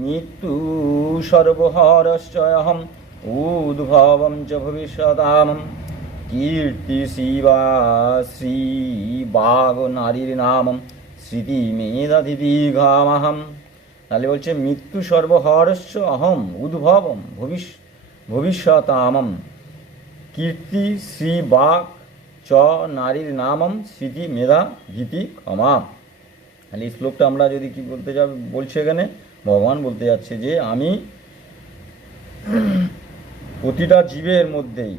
মৃত্যু সর্বহরশ্চয়হম, উদ্ভবম চ ভবিষ্যতাম। কীর্তি শিবা শ্রী বাগ নারীর নামম, স্মৃতি মেধাধিদীঘামহম তাহলে বলছে মৃত্যু সর্বহরস্য অহম উদ্ভবম ভবিষ্য ভবিষ্যতামম। কীর্তি শ্রী বাক চ নারীর নামম, স্মৃতি মেধা ভীতি ক্ষমা তাহলে এই শ্লোকটা আমরা যদি কি বলতে যাব বলছি এখানে, ভগবান বলতে যাচ্ছে যে, আমি প্রতিটা জীবের মধ্যেই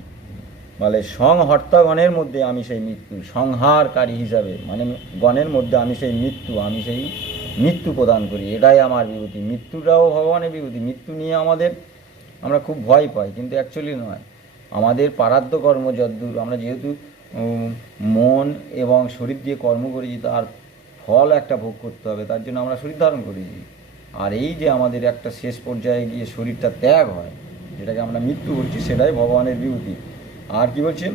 মানে সংহর্তাগণের মধ্যে আমি সেই মৃত্যু, সংহারকারী হিসাবে মানে গণের মধ্যে আমি সেই মৃত্যু, আমি সেই মৃত্যু প্রদান করি। এটাই আমার বিভূতি। মৃত্যুটাও ভগবানের বিভূতি। মৃত্যু নিয়ে আমাদের, আমরা খুব ভয় পাই, কিন্তু অ্যাকচুয়ালি নয়। আমাদের পারাদ্য কর্ম যদ্দূর, আমরা যেহেতু মন এবং শরীর দিয়ে কর্ম করেছি, তার ফল একটা ভোগ করতে হবে, তার জন্য আমরা শরীর ধারণ করেছি আর এই যে আমাদের একটা শেষ পর্যায়ে গিয়ে শরীরটা ত্যাগ হয়, যেটাকে আমরা মৃত্যু বলছি, সেটাই ভগবানের বিভূতি। আর কি বলছে?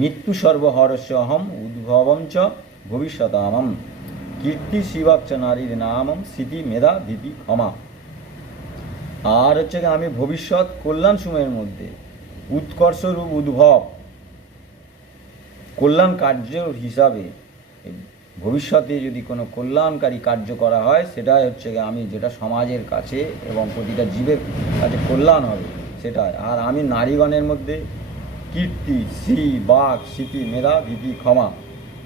মৃত্যু সর্বহরস্য অহম উদ্ভবম চ ভবিষ্যতামম। কীর্তি শিবাচ্চ নারীর নামম স্মৃতি মেধা ভীতি ক্ষমা। আর হচ্ছে আমি ভবিষ্যৎ কল্যাণ সময়ের মধ্যে উৎকর্ষ রূপ উদ্ভব। কল্যাণ কার্য হিসাবে ভবিষ্যতে যদি কোনো কল্যাণকারী কার্য করা হয়, সেটাই হচ্ছে আমি যেটা সমাজের কাছে এবং প্রতিটা জীবের কাছে কল্যাণ হবে, সেটাই। আর আমি নারীগণের মধ্যে কীর্তি, শ্রী, বাক, স্মৃতি, মেধা, ভীতি, ক্ষমা,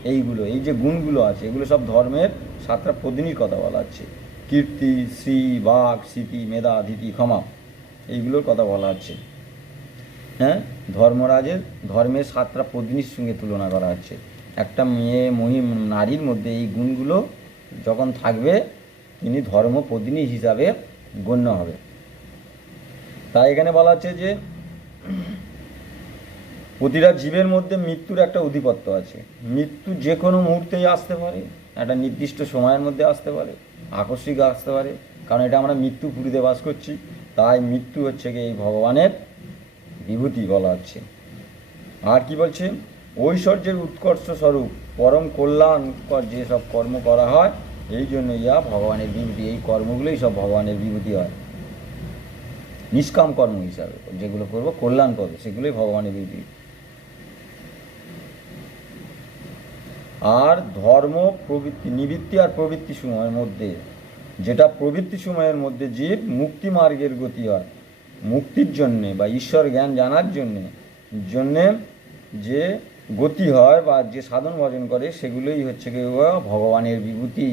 এইগুলো, এই যে গুণগুলো আছে, এগুলো সব ধর্মের সাতটা পদিনীর কথা বলা হচ্ছে। কীর্তি, শ্রী, বাক, স্মৃতি, মেধা ধীতি ক্ষমা, এইগুলোর কথা বলা হচ্ছে। হ্যাঁ? ধর্মরাজের, ধর্মের সাতটা পত্নীর সঙ্গে তুলনা করা হচ্ছে। একটা মেয়ে মহি নারীর মধ্যে এই গুণগুলো যখন থাকবে, তিনি ধর্মপত্নী হিসাবে গণ্য হবে। তাই এখানে বলা হচ্ছে যে, প্রতিটা জীবের মধ্যে মৃত্যুর একটা অধিপত্য আছে। মৃত্যু যে কোনো মুহূর্তেই আসতে পারে, একটা নির্দিষ্ট সময়ের মধ্যে আসতে পারে, আকস্মিক আসতে পারে, কারণ এটা আমরা মৃত্যু পুরীতে বাস করছি। তাই মৃত্যু হচ্ছে কি এই ভগবানের বিভূতি বলা হচ্ছে। আর কি বলছে? ঐশ্বর্যের উৎকর্ষ স্বরূপ, পরম কল্যাণকর যেসব কর্ম করা হয়, এই জন্য ইয়া ভগবানের বিভূতি, এই কর্মগুলোই সব ভগবানের বিভূতি হয়। নিষ্কাম কর্ম হিসাবে যেগুলো করব, কল্যাণ পাবে সেগুলোই ভগবানের বিভূতি। আর ধর্ম প্রবৃত্তি, নিবৃত্তি আর প্রবৃত্তি সময়ের মধ্যে, যেটা প্রবৃত্তি সময়ের মধ্যে জীব মুক্তি মার্গের গতি হয়। মুক্তির জন্যে বা ঈশ্বর জ্ঞান জানার জন্যে জন্যে যে গতি হয় বা যে সাধন ভজন করে সেগুলোই হচ্ছে কি ভগবানের বিভূতি